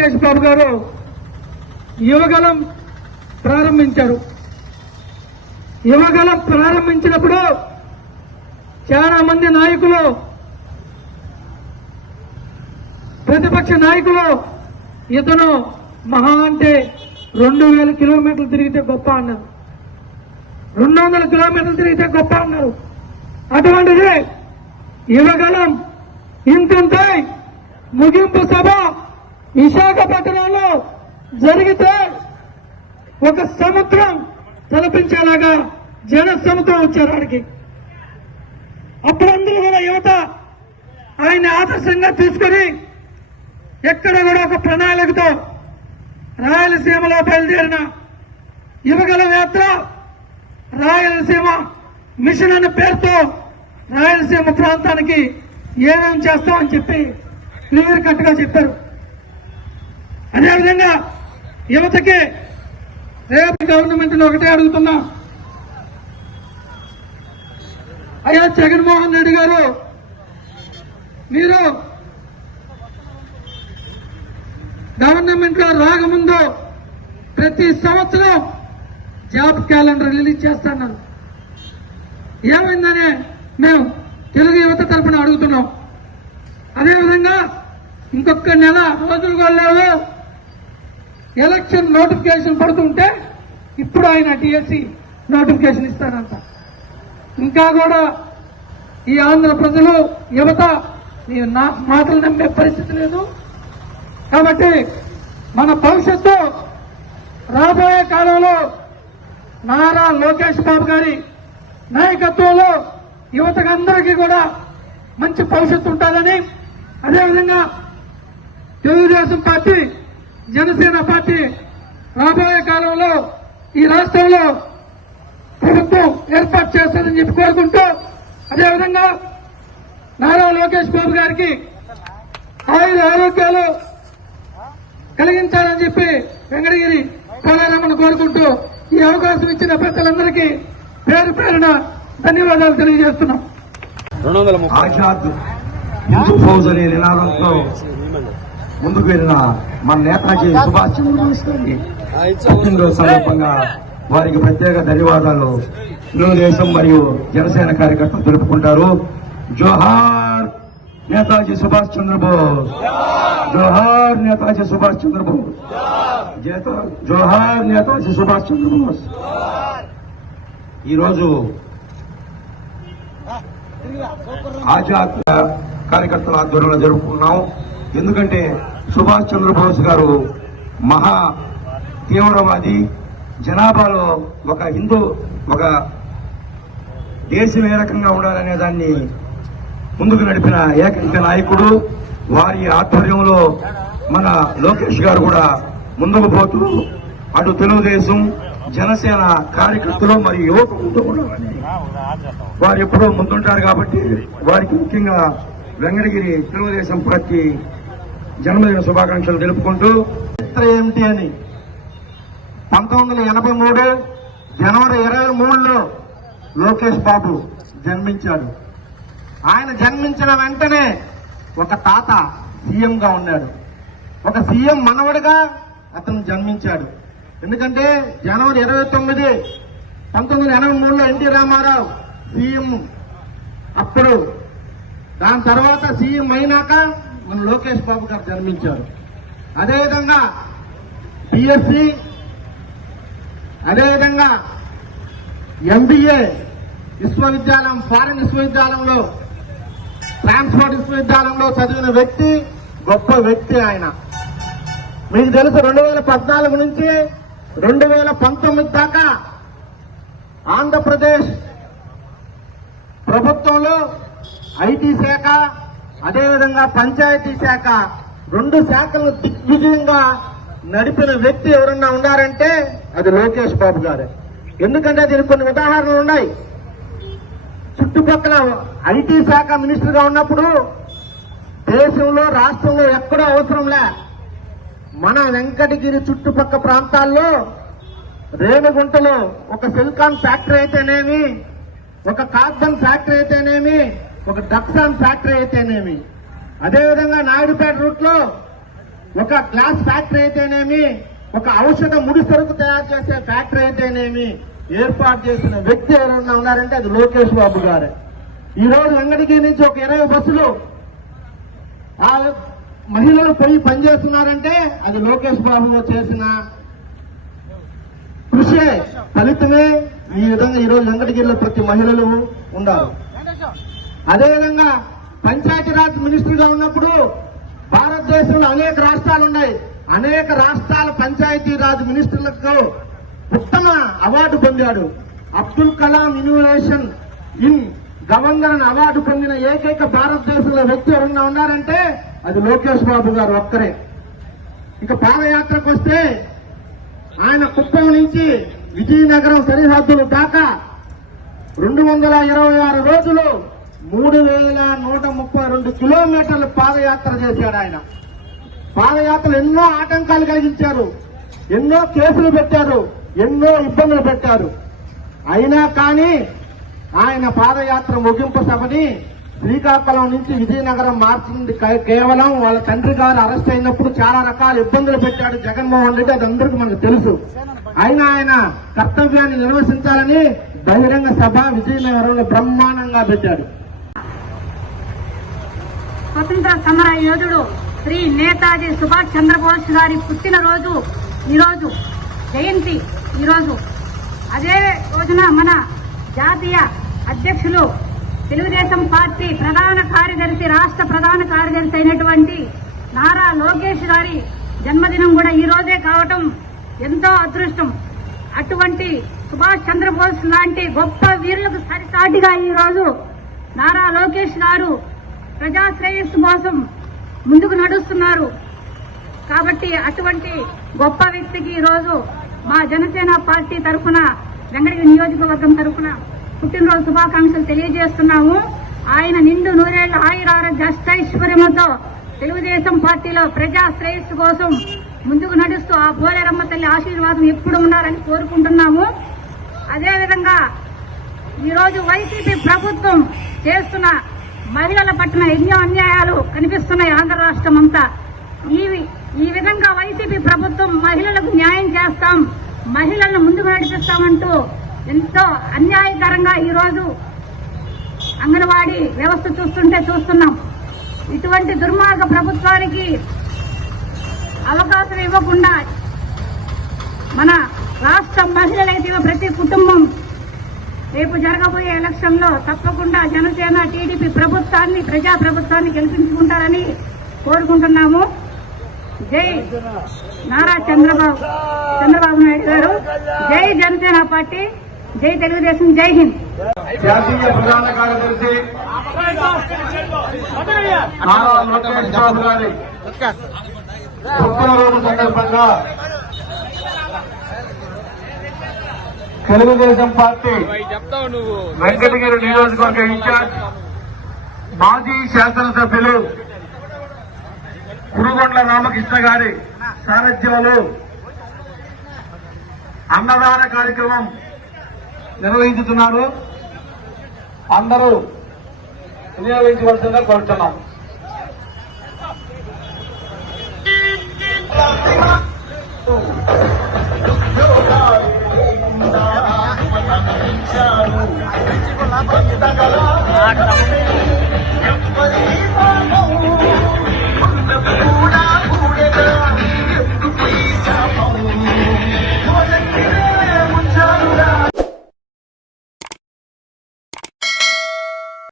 లోకేష్ బాబు గారు యువగలం ప్రారంభించారు. యువగలం ప్రారంభించినప్పుడు చాలా మంది నాయకులు ప్రతిపక్ష నాయకులు ఇతను మహా అంటే రెండు వేల కిలోమీటర్లు తిరిగితే గొప్ప అన్నారు. రెండు వందల కిలోమీటర్లు తిరిగితే గొప్ప అన్నారు. అటువంటిది యువగలం ఇంతింత ముగింపు సభ. విశాఖపట్నంలో జరిగితే ఒక సముద్రం తలపించేలాగా జన సముద్రం వచ్చారు ఆడికి అప్పుడందరూ కూడా యువత ఆయన ఆదర్శంగా తీసుకొని ఎక్కడ కూడా ఒక ప్రణాళికతో రాయలసీమలో బయలుదేరిన యువగల యాత్ర రాయలసీమ మిషన్ అనే పేరుతో రాయలసీమ ప్రాంతానికి ఏమేమి చేస్తామని చెప్పి క్లియర్ కట్గా చెప్పారు. అదేవిధంగా యువతకి రేపు గవర్నమెంట్ ఒకటే అడుగుతున్నా. అయ్యా జగన్మోహన్ రెడ్డి గారు మీరు గవర్నమెంట్లో రాకముందు ప్రతి సంవత్సరం జాబ్ క్యాలెండర్ రిలీజ్ చేస్తాను ఏమైందని మేము తెలుగు యువత తరపున అడుగుతున్నాం. అదేవిధంగా ఇంకొక నెల రోజులు కూడా లేవు. ఎలక్షన్ నోటిఫికేషన్ పడుతుంటే ఇప్పుడు ఆయన టిఎస్సి నోటిఫికేషన్ ఇస్తారంట ఇంకా కూడా ఈ ఆంధ్ర ప్రజలు యువత ఈ నా మాటలు నమ్మే పరిస్థితి లేదు. కాబట్టి మన భవిష్యత్తు రాబోయే కాలంలో నారా లోకేష్ బాబు గారి నాయకత్వంలో యువతకందరికీ కూడా మంచి భవిష్యత్తు ఉంటుందని అదేవిధంగా తెలుగుదేశం పార్టీ జనసేన పార్టీ రాబోయే కాలంలో ఈ రాష్ట్రంలో ప్రభుత్వం ఏర్పాటు చేస్తుందని చెప్పి కోరుకుంటూ అదేవిధంగా నారా లోకేష్ బాబు గారికి ఆయుర ఆరోగ్యాలు కలిగించాలని చెప్పి వెంకటగిరి పోలారామను కోరుకుంటూ ఈ అవకాశం ఇచ్చిన పెద్దలందరికీ పేరు పేరున ధన్యవాదాలు తెలియజేస్తున్నాం. ఆజాద్ ఫౌజ్ అనే నినాదంతో ముందుకు వెళ్ళిన మన నేతాజీ సుభాష్. చంద్రబోస్ గారి పుట్టినరోజు సందర్భంగా వారికి ప్రత్యేక ధన్యవాదాలు. తెలుగుదేశం మరియు జనసేన కార్యకర్తలు తెలుపుకుంటారు. జోహార్ నేతాజీ సుభాష్ చంద్రబోస్. జోహార్ నేతాజీ సుభాష్ చంద్రబోస్. జోహార్ నేతాజీ సుభాష్ చంద్రబోస్. ఈరోజు ఆజాద్ కార్యకర్తల ఆధ్వర్యంలో జరుపుకున్నాం. ఎందుకంటే సుభాష్ చంద్రబోస్ గారు మహా తీవ్రవాది జనాభాలో ఒక హిందూ ఒక దేశం ఏ రకంగా ఉండాలనే దాన్ని ముందుకు నడిపిన ఏకైక నాయకుడు వారి ఆధ్వర్యంలో మన లోకేష్ గారు కూడా ముందుకు పోతూ అటు తెలుగుదేశం జనసేన కార్యకర్తలు మరియు యువకులతో కూడా వారు ఎప్పుడూ ముందుంటారు కాబట్టి వారికి ముఖ్యంగా వెంకటగిరి తెలుగుదేశం పార్టీ జన్మదిన శుభాకాంక్షలు తెలుపుకుంటూ చరిత్ర ఏమిటి అని? పంతొమ్మిది వందల ఎనభై మూడు జనవరి ఇరవై మూడులో లోకేష్ బాబు జన్మించాడు. ఆయన జన్మించిన వెంటనే ఒక తాత సీఎంగా ఉన్నాడు. ఒక సీఎం మనవడిగా అతను జన్మించాడు. ఎందుకంటే జనవరి ఇరవై తొమ్మిది పంతొమ్మిది వందల ఎనభై మూడులో ఎన్టీ రామారావు సీఎం అప్పుడు. దాని తర్వాత సీఎం అయినాక మన లోకేష్ బాబు గారు జన్మించారు. అదేవిధంగా బిఎస్సి అదేవిధంగా ఎంబీఏ విశ్వవిద్యాలయం ఫారెన్ విశ్వవిద్యాలయంలో ట్రాన్స్పోర్ట్ విశ్వవిద్యాలయంలో చదివిన వ్యక్తి గొప్ప వ్యక్తి ఆయన. మీకు తెలుసు రెండు వేల పద్నాలుగు నుంచి రెండు వేల పంతొమ్మిది దాకా ఆంధ్రప్రదేశ్ ప్రభుత్వంలో ఐటీ శాఖ అదేవిధంగా పంచాయతీ శాఖ రెండు శాఖలను దిగ్విజయంగా నడిపిన వ్యక్తి ఎవరన్నా ఉన్నారంటే అది లోకేష్ బాబు గారే. ఎందుకంటే దీనికి కొన్ని ఉదాహరణలు ఉన్నాయి. చుట్టుపక్కల ఐటీ శాఖ మినిస్టర్గా ఉన్నప్పుడు దేశంలో రాష్ట్రంలో ఎక్కడో అవసరంలే మన వెంకటగిరి చుట్టుపక్క ప్రాంతాల్లో రేణుగుంటలో ఒక సిల్కాన్ ఫ్యాక్టరీ అయితేనేమి ఒక కార్బన్ ఫ్యాక్టరీ అయితేనేమి ఒక డక్సాన్ ఫ్యాక్టరీ అయితేనేమి? అదేవిధంగా నాయుడుపేట రూట్లో ఒక గ్లాస్ ఫ్యాక్టరీ అయితేనేమి? ఒక ఔషధ ముడి సరుకు తయారు చేసే ఫ్యాక్టరీ అయితేనేమి? ఏర్పాటు చేసిన వ్యక్తి ఎవరన్నా ఉన్నారంటే అది లోకేష్ బాబు గారే. ఈ రోజు వెంకటగిరి నుంచి ఒక ఇరవై బస్సులు ఆ మహిళలు పోయి పనిచేస్తున్నారంటే అది లోకేష్ బాబు చేసిన కృషే ఫలితమే ఈ విధంగా ఈరోజు వెంకటగిరిలో ప్రతి మహిళలు ఉన్నారు అదేవిధంగా పంచాయతీరాజ్ మినిస్టర్గా ఉన్నప్పుడు భారతదేశంలో అనేక రాష్ట్రాలు ఉన్నాయి. అనేక రాష్ట్రాల పంచాయతీరాజ్ మినిస్టర్లకు ఉత్తమ అవార్డు పొందాడు. Abdul Kalam innovation in governor award పొందిన ఏకైక భారతదేశంలో వ్యక్తి ఎవరన్నా ఉన్నారంటే అది లోకేష్ బాబు గారు ఒక్కరే. ఇక పాదయాత్రకు వస్తే ఆయన కుప్పం నుంచి విజయనగరం సరిహద్దులు దాకా రెండు వందల ఇరవై ఆరు రోజులు మూడు వేల నూట ముప్పై రెండు కిలోమీటర్లు పాదయాత్ర చేశాడు ఆయన. పాదయాత్రలు ఎన్నో ఆటంకాలు కలిగించారు. ఎన్నో కేసులు పెట్టారు. ఎన్నో ఇబ్బందులు పెట్టారు. అయినా కానీ ఆయన పాదయాత్ర ముగింపు సభని శ్రీకాకుళం నుంచి విజయనగరం మార్చింది కేవలం వాళ్ళ తండ్రి గారు అరెస్ట్ అయినప్పుడు చాలా రకాల ఇబ్బందులు పెట్టాడు జగన్మోహన్ రెడ్డి. అది అందరికీ మనకు తెలుసు. అయినా ఆయన కర్తవ్యాన్ని నిర్వహించాలని బహిరంగ సభ విజయనగరంలో బ్రహ్మాండంగా పెట్టాడు. స్వతంత్ర సమర యోధుడు శ్రీ నేతాజీ సుభాష్ చంద్రబోస్ గారి పుట్టినరోజు ఈరోజు జయంతి ఈరోజు. అదే రోజున మన జాతీయ అధ్యక్షులు తెలుగుదేశం పార్టీ ప్రధాన కార్యదర్శి రాష్ట్ర ప్రధాన కార్యదర్శి అయినటువంటి నారా లోకేష్ గారి జన్మదినం కూడా ఈ రోజే కావటం ఎంతో అదృష్టం. అటువంటి సుభాష్ చంద్రబోస్ లాంటి గొప్ప వీరులకు సరిసాటిగా ఈ రోజు నారా లోకేష్ గారు ప్రజా శ్రేయస్సు కోసం ముందుకు నడుస్తున్నారు. కాబట్టి అటువంటి గొప్ప వ్యక్తికి ఈ రోజు మా జనసేన పార్టీ తరఫున వెంకటగిరి నియోజకవర్గం తరఫున పుట్టినరోజు శుభాకాంక్షలు తెలియజేస్తున్నాము. ఆయన నిండు నూరేళ్ళ ఆయురారోగ్య అష్టైశ్వర్యముతో తెలుగుదేశం పార్టీలో ప్రజా శ్రేయస్సు కోసం ముందుకు నడుస్తూ ఆ పోలేరమ్మ తల్లి ఆశీర్వాదం ఎప్పుడు ఉండాలని కోరుకుంటున్నాము. అదేవిధంగా ఈరోజు వైసీపీ ప్రభుత్వం చేస్తున్న మహిళల పట్ల ఎన్నో అన్యాయాలు కనిపిస్తున్నాయి ఆంధ్ర రాష్ట్రం అంతా ఈ ఈ విధంగా వైసీపీ ప్రభుత్వం మహిళలకు న్యాయం చేస్తాం మహిళలను ముందుకు నడిపిస్తామంటూ ఎంతో అన్యాయకరంగా ఈరోజు అంగన్వాడీ వ్యవస్థ చూస్తుంటే చూస్తున్నాం. ఇటువంటి దుర్మార్గ ప్రభుత్వానికి అవకాశం ఇవ్వకుండా మన రాష్ట్ర మహిళలైతే ప్రతి కుటుంబం రేపు జరగబోయే ఎలక్షన్లో తప్పకుండా జనసేన టీడీపీ ప్రభుత్వాన్ని ప్రజా ప్రభుత్వాన్ని గెలిపించుకుంటారని కోరుకుంటున్నాము. జై నారా చంద్రబాబు చంద్రబాబు నాయుడు గారు. జై జనసేన పార్టీ జై తెలుగుదేశం జై హింద్. జాతీయ ప్రధాన కార్యదర్శి సందర్భంగా తెలుగుదేశం పార్టీ వెంకటగిరి నియోజకవర్గ ఇన్ఛార్జ్ మాజీ శాసనసభ్యులు కురుగొండ్ల రామకృష్ణ గారి సారథ్యంలో అన్నదాన కార్యక్రమం నిర్వహించుతున్నారు. అందరూ వినియోగించవలసిందిగా కోరుతున్నాం. Mata.